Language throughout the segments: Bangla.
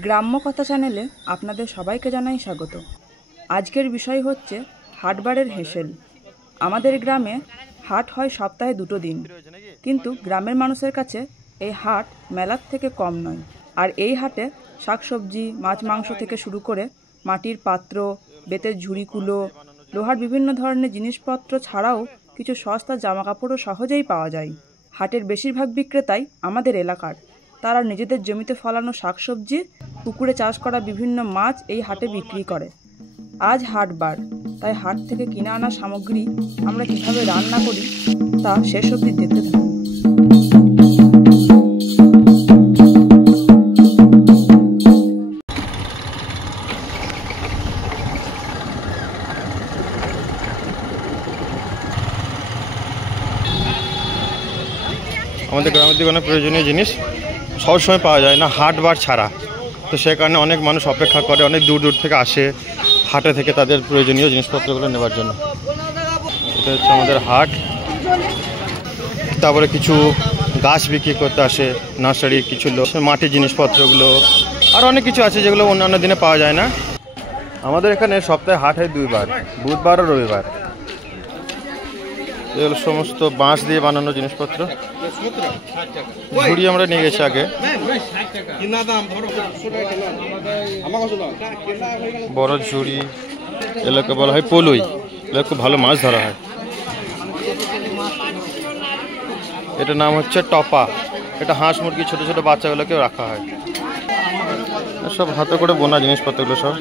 গ্রাম্য কথা চ্যানেলে আপনাদের সবাইকে জানাই স্বাগত। আজকের বিষয় হচ্ছে হাটবারের হেসেল। আমাদের গ্রামে হাট হয় সপ্তাহে 2 দিন, কিন্তু গ্রামের মানুষের কাছে এই হাট মেলার থেকে কম নয়। আর এই হাটে শাকসবজি, মাছ মাংস থেকে শুরু করে মাটির পাত্র, বেতের ঝুড়িকুলো, লোহার বিভিন্ন ধরনের জিনিসপত্র ছাড়াও কিছু সস্তা জামাকাপড়ও সহজেই পাওয়া যায়। হাটের বেশিরভাগ বিক্রেতাই আমাদের এলাকার। তারা নিজেদের জমিতে ফলানো শাকসবজি, পুকুরে চাষ করা বিভিন্ন মাছ এই হাটে বিক্রি করে। আজ হাটবার, তাই হাট থেকে কিনে আনা সামগ্রী আমরা কীভাবে রান্না করি তা শেষ অবধি দেখতে থাকুন। আমাদের গ্রামের দিকে অনেক প্রয়োজনীয় জিনিস সবসময় পাওয়া যায় না হাটবার ছাড়া, তো সে কারণে অনেক মানুষ অপেক্ষা করে, অনেক দূর দূর থেকে আসে হাটে থেকে তাদের প্রয়োজনীয় জিনিসপত্রগুলো নেওয়ার জন্য। এটা হচ্ছে আমাদের হাট। তারপরে কিছু গাছ বিক্রি করতে আসে, নার্সারির কিছু লোক, মাটির জিনিসপত্রগুলো, আর অনেক কিছু আছে যেগুলো অন্যান্য দিনে পাওয়া যায় না। আমাদের এখানে সপ্তাহে হাট হয় 2 বার, বুধবার ও রবিবার। এগুলো সমস্ত বাঁশ দিয়ে বানানো জিনিসপত্র। ঝুড়ি আমরা নিয়ে গেছি আগে, বড় ঝুড়ি, এলাকা বলা হয় পলুই। এলাকা খুব ভালো মাছ ধরা হয়। এটার নাম হচ্ছে টপা। এটা হাঁস মুরগি ছোট ছোট বাচ্চাগুলোকেও রাখা হয়। সব হাতে করে বোনা জিনিসপত্রগুলো সব।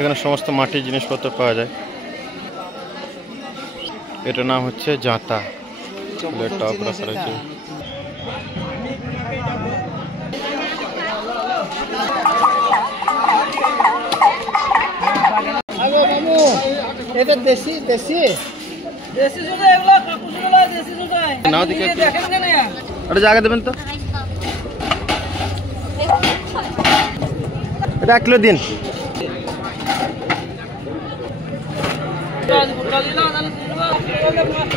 এখানে সমস্ত মাটির জিনিসপত্র পাওয়া যায়। এটার নাম হচ্ছে জাঁতা। টপ রাখা রয়েছে। জায়গা দেবেন তো, এটা 1 কিলো দিন।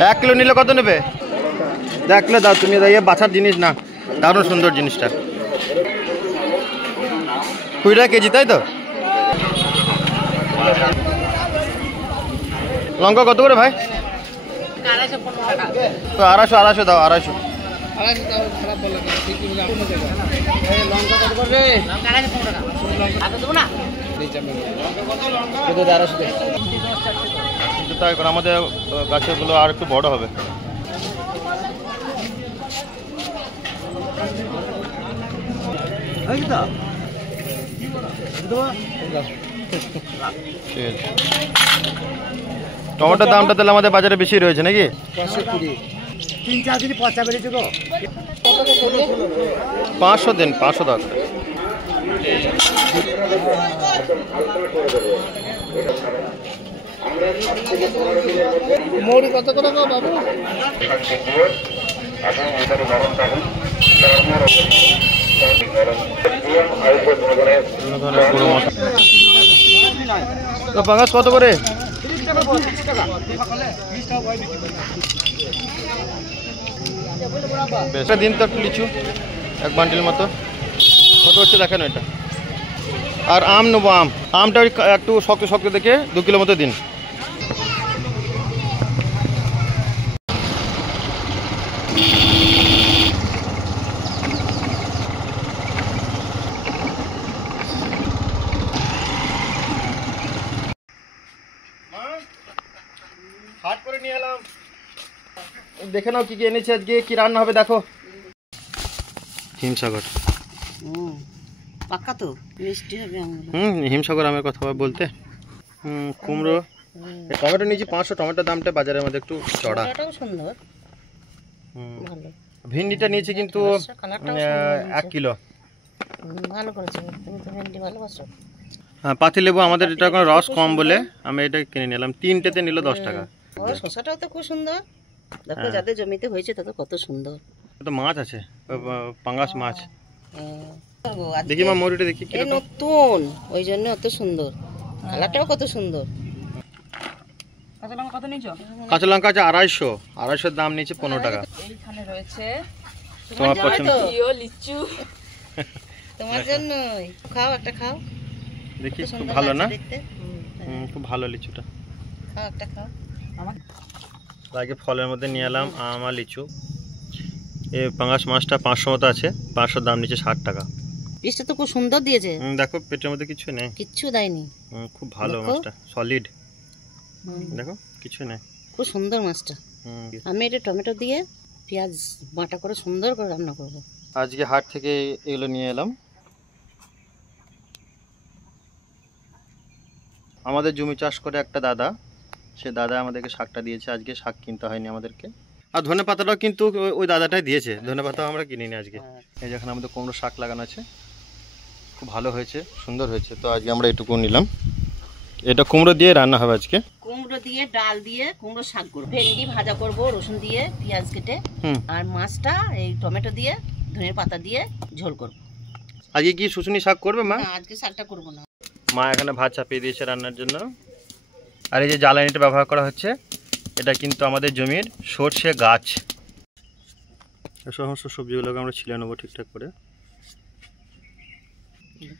1 কিলো নিলে কত নেবে? 1 কিলো দাও তুমি। বাছার জিনিস না, দারুণ সুন্দর জিনিসটা। 20 টাকা কেজি, তাই তো? লঙ্কা কত করে ভাই? 250 দাও। 250 তাই করে আমাদের গাছগুলো আর একটু বড় হবে। টমেটোর দামটা তাহলে আমাদের বাজারে বেশি রয়েছে নাকি? 500 দিন, 500 দাও। মৌরি কত করে বাবু? পাঙ্গাস কত করে? দিন তো একটু লিচু, 1 বান্ডিল মতো। কত হচ্ছে দেখেন এটা। আর আম নেবো, আমটা একটু শক্ত শক্ত দেখে 2 কিলো মতো দিন। হাট করে নিয়ে এলাম, দেখে নাও কি কি এনেছে আজকে, কি রান্না হবে দেখো। হিমসাগর। পাকা তো মিষ্টি হবে। হিমসাগর আমের কথা বলতে। কুমড়ো, টমেটো নিয়েছি 500। টমেটোর দামটা বাজারের মধ্যে একটু চড়া। সুন্দর, ভালো। ভিন্ডিটা নিয়েছি কিন্তু 1 কিলো। ভালো করেছো, তুমি তো ভেন্ডি ভালোবাসো। হ্যাঁ, পাতিলেবু আমাদের এটা কোনো রস কম বলে আমি এটা কিনে নিলাম। 3টেতে নিল 10 টাকা। শসাটাও তো খুব সুন্দর, দেখো যাদের জমিতে হয়েছে তাদের কত সুন্দর। তো মাছ আছে, পাঙ্গাস মাছ। দেখি মা, মরিটা দেখি কি নতুন, ওই জন্য অত সুন্দর। কালারটাও কত সুন্দর। কাঁচা লঙ্কা কত নিয়েছো? কাঁচা লঙ্কা আছে 250 দাম নিয়েছে 15 টাকা। এইখানে রয়েছে তোমার পছন্দ লিচু। তোমার জন্যই খাও, একটা খাও। দেখি খুব সুন্দর ভালো না? লাগছে দেখতে। খুব ভালো লিচুটা। খাও, একটা খাও। আমার আগে ফলের মধ্যে নিয়ে এলাম আম আর লিচু। এই পাঙ্গাস মাছটা 500 মতো আছে, 500 দাম নিচ্ছে 60 টাকা। পিসটা তো খুব সুন্দর দিয়েছে। দেখো পেটের মধ্যে কিছু নেই, কিচ্ছু দেয়নি। খুব ভালো দেখো। মাছটা, সলিড। দেখো কিছু নেই, খুব সুন্দর মাছটা। আমি এটা টমেটো দিয়ে পেঁয়াজ বাটা করে সুন্দর করে রান্না করব। আজকে হাট থেকে এগুলো নিয়ে এলাম। আমাদের জমি চাষ করে একটা দাদা, সে দাদা আমাদেরকে শাকটা দিয়েছে। আজকে শাক কিনতে হয়নি আমাদেরকে। আর ধনে পাতাটাও কিন্তু ওই দাদাটাই দিয়েছে, ধনে পাতাও আমরা কিনিনি আজকে। এই যেখানে আমাদের কুমড়ো শাক লাগানো আছে, খুব ভালো হয়েছে, সুন্দর হয়েছে। তো আজকে আমরা এটুকু নিলাম। এটা কুমড়ো দিয়ে রান্না হবে আজকে। কুমড়ো দিয়ে ডাল দিয়ে কুমড়ো শাক করবো, ভেন্ডি ভাজা করব রসুন দিয়ে পেঁয়াজ কেটে, আর মাছটা এই টমেটো দিয়ে ধনের পাতা দিয়ে ঝোল করব। আজকে কি শুশুনি শাক করবে মা? না, আজকে শাকটা করব না। মা এখানে ভাত চাপিয়ে দিয়েছে রান্নার জন্য। আর এই যে জ্বালানিটা ব্যবহার করা হচ্ছে, এটা কিন্তু আমাদের জমির সর্ষে গাছ। এই সমস্ত সবজিগুলোকে আমরা ছিলে নেবো ঠিকঠাক করে।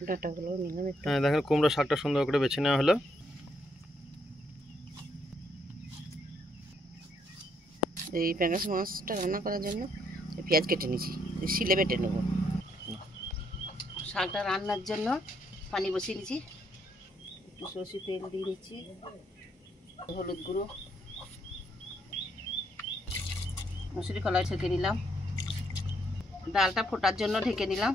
ডাটাগুলো নিলাম একটু। হ্যাঁ দেখেন কুমড়ো শাকটা সুন্দর করে বেছে নেওয়া হলো। এই প্যাঙ্গাস মাছটা রান্না করার জন্য পেঁয়াজ কেটে নিয়েছি, শিলে বেটে নেবো। শাকটা রান্নার জন্য পানি বসিয়ে নিয়েছি, একটু সরষে তেল দিয়ে নিচ্ছি, হলুদ গুঁড়ো, মসুরি কলাই ছেঁকে নিলাম, ডালটা ফোটার জন্য ঢেকে নিলাম।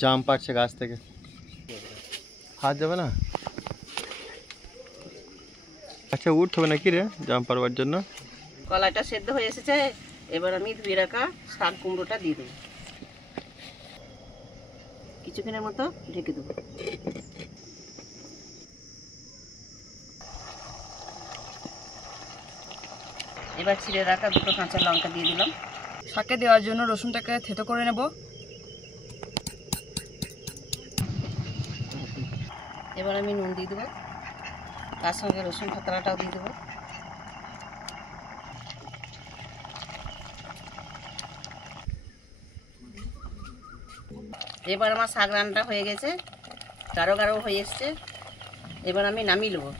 জাম পাড়ছে গাছ থেকে, হাত যাবে না? আচ্ছা উঠতে হবে নাকি রে জাম পাড়বার জন্য? কলাইটা সেদ্ধ হয়ে এসেছে, এবার আমি ধুয়ে রাখা শাক কুমড়োটা দিয়ে দেবো, কিছুক্ষণের মতো ঢেকে দেবো। এবার ছিঁড়ে রাখা দুটো কাঁচা লঙ্কা দিয়ে দিলাম। শাকে দেওয়ার জন্য রসুনটাকে থেতো করে নেব। এবার আমি নুন দিয়ে দেবো, তার সঙ্গে রসুন পাতাটাও দিয়ে দেবো। এবার আমার শাক রান্নাটা হয়ে গেছে, গাঢ় গাঢ় হয়ে এসছে। এবার আমি নামিয়ে নেবো।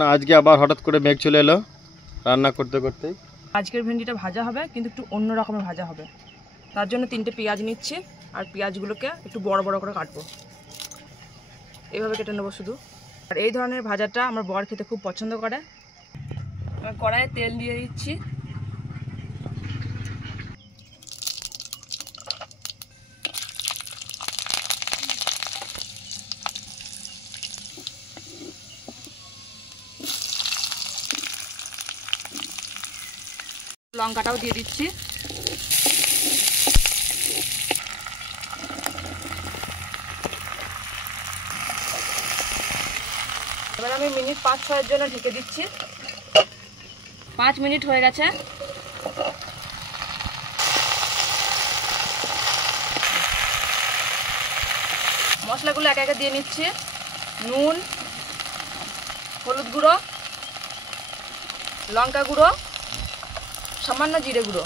না আজকে আবার হঠাৎ করে মেঘ চলে এলো রান্না করতে করতেই। আজকের ভেন্ডিটা ভাজা হবে, কিন্তু একটু অন্য রকমের ভাজা হবে। তার জন্য 3টে পেঁয়াজ নিচ্ছি, আর পেঁয়াজগুলোকে একটু বড় বড় করে কাটবো। এইভাবে কেটে নেবো শুধু। আর এই ধরনের ভাজাটা আমার বর খেতে খুব পছন্দ করে। এবার কড়াইয়ে তেল দিয়ে দিচ্ছি। লঙ্কাটাও দিয়ে দিচ্ছি। এবার আমি মিনিট 5-6 জন্য ঢেকে দিচ্ছি। 5 মিনিট হয়ে গেছে। মশলাগুলো একে একে দিয়ে নিচ্ছি। নুন, হলুদ গুঁড়ো, লঙ্কা গুঁড়ো, সামান্য জিরে গুঁড়ো।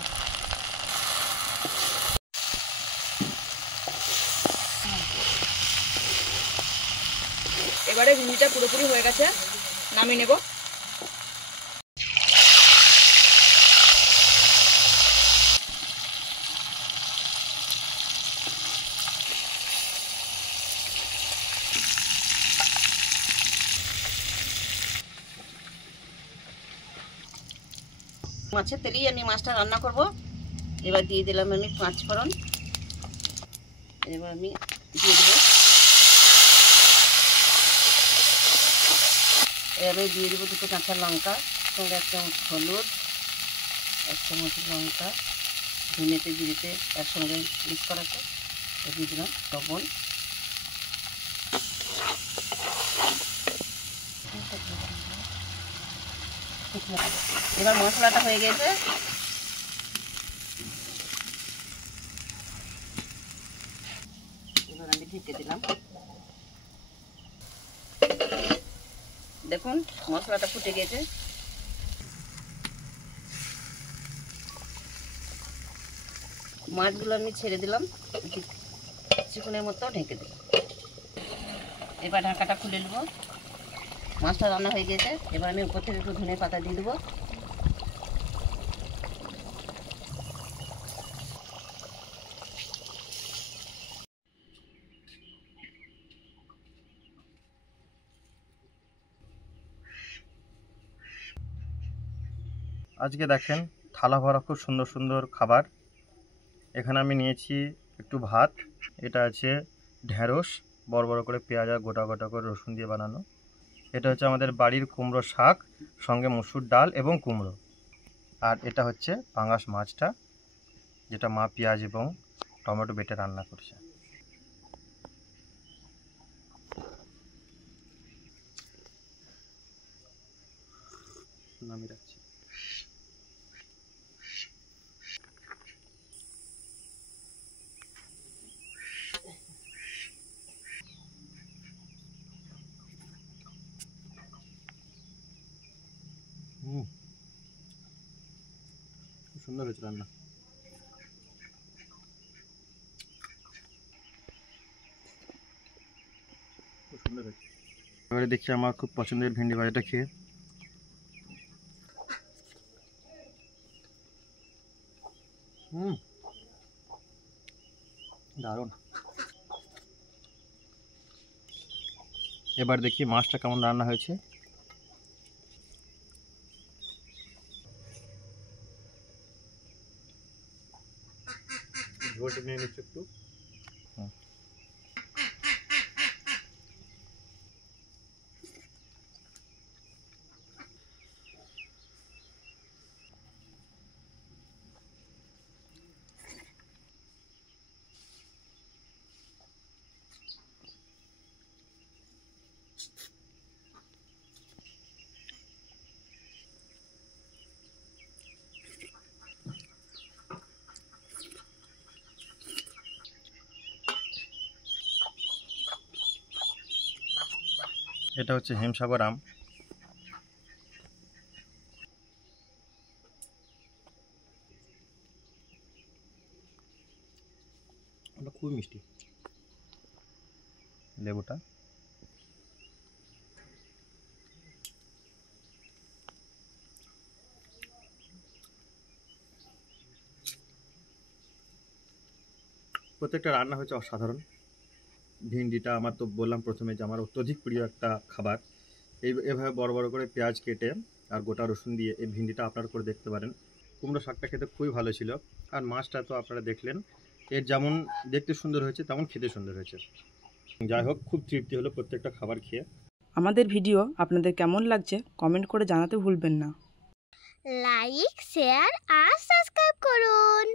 এবারে ভিন্ডিটা পুরোপুরি হয়ে গেছে, নামিয়ে নেব। মাছের তেলেই আমি মাছটা রান্না করব। এবার দিয়ে দিলাম আমি 5 ফোড়ন। এবার আমি দিয়ে দেবো, এবার দিয়ে দেবো 2টো কাঁচা লঙ্কা, সঙ্গে 1 চামচ হলুদ, 1 চামচ লঙ্কা, ধনেতে জিরেতে একসঙ্গে মিক্স করা আছে। দিয়ে দিলাম লবণ। এবার মশলাটা হয়ে গেছে, এবার আমি ঢেকে দিলাম। দেখুন মশলাটা ফুটে গেছে। মাছগুলো আমি ছেড়ে দিলাম, কিছুক্ষণের মতো ঢেকে দিলাম। এবার ঢাকাটা খুলে নেব। মাছটা রান্না হয়ে গেছে। এবার আমি উপর থেকে একটু ধনে পাতা দিয়ে দেবো। আজকে দেখেন থালা ভরা খুব সুন্দর সুন্দর খাবার। এখানে আমি নিয়েছি একটু ভাত, এটা আছে ঢেঁড়স বড় বড় করে পেঁয়াজ আর গোটা গোটা করে রসুন দিয়ে বানানো, এটা হচ্ছে আমাদের বাড়ির কুমড়ো শাক সঙ্গে মসুর ডাল এবং কুমড়ো, আর এটা হচ্ছে পাঙ্গাস মাছটা যেটা মা পেঁয়াজ এবং টমেটো বেটে রান্না করছে। নামিয়ে রাখছি। খুব সুন্দর হয়েছে রান্না। খুব সুন্দর হয়েছে। এবারে দেখি আমার খুব পছন্দের ভেন্ডি ভাজাটা খেয়ে। দারুণ। এবার দেখি মাছটা কেমন রান্না হয়েছে। ঝোলটা নিয়ে নিচ্ছি একটু। এটা হচ্ছে হিমসাগর আম। এটা খুবই মিষ্টি। লেবুটা প্রত্যেকটা রান্না হচ্ছে অসাধারণ। ভিন্ডিটা আমার তো বললাম প্রথমে যে আমার অত্যধিক প্রিয় একটা খাবার। এভাবে বড় বড় করে পেঁয়াজ কেটে আর গোটা রসুন দিয়ে এই ভিন্ডিটা আপনারা করে দেখতে পারেন। কুমড়ো শাকটা খেতে খুবই ভালো ছিল। আর মাছটা তো আপনারা দেখলেন, এর যেমন দেখতে সুন্দর হয়েছে তেমন খেতে সুন্দর হয়েছে। যাই হোক, খুব তৃপ্তি হলো প্রত্যেকটা খাবার খেয়ে। আমাদের ভিডিও আপনাদের কেমন লাগছে কমেন্ট করে জানাতে ভুলবেন না। লাইক, শেয়ার আর সাবস্ক্রাইব করুন।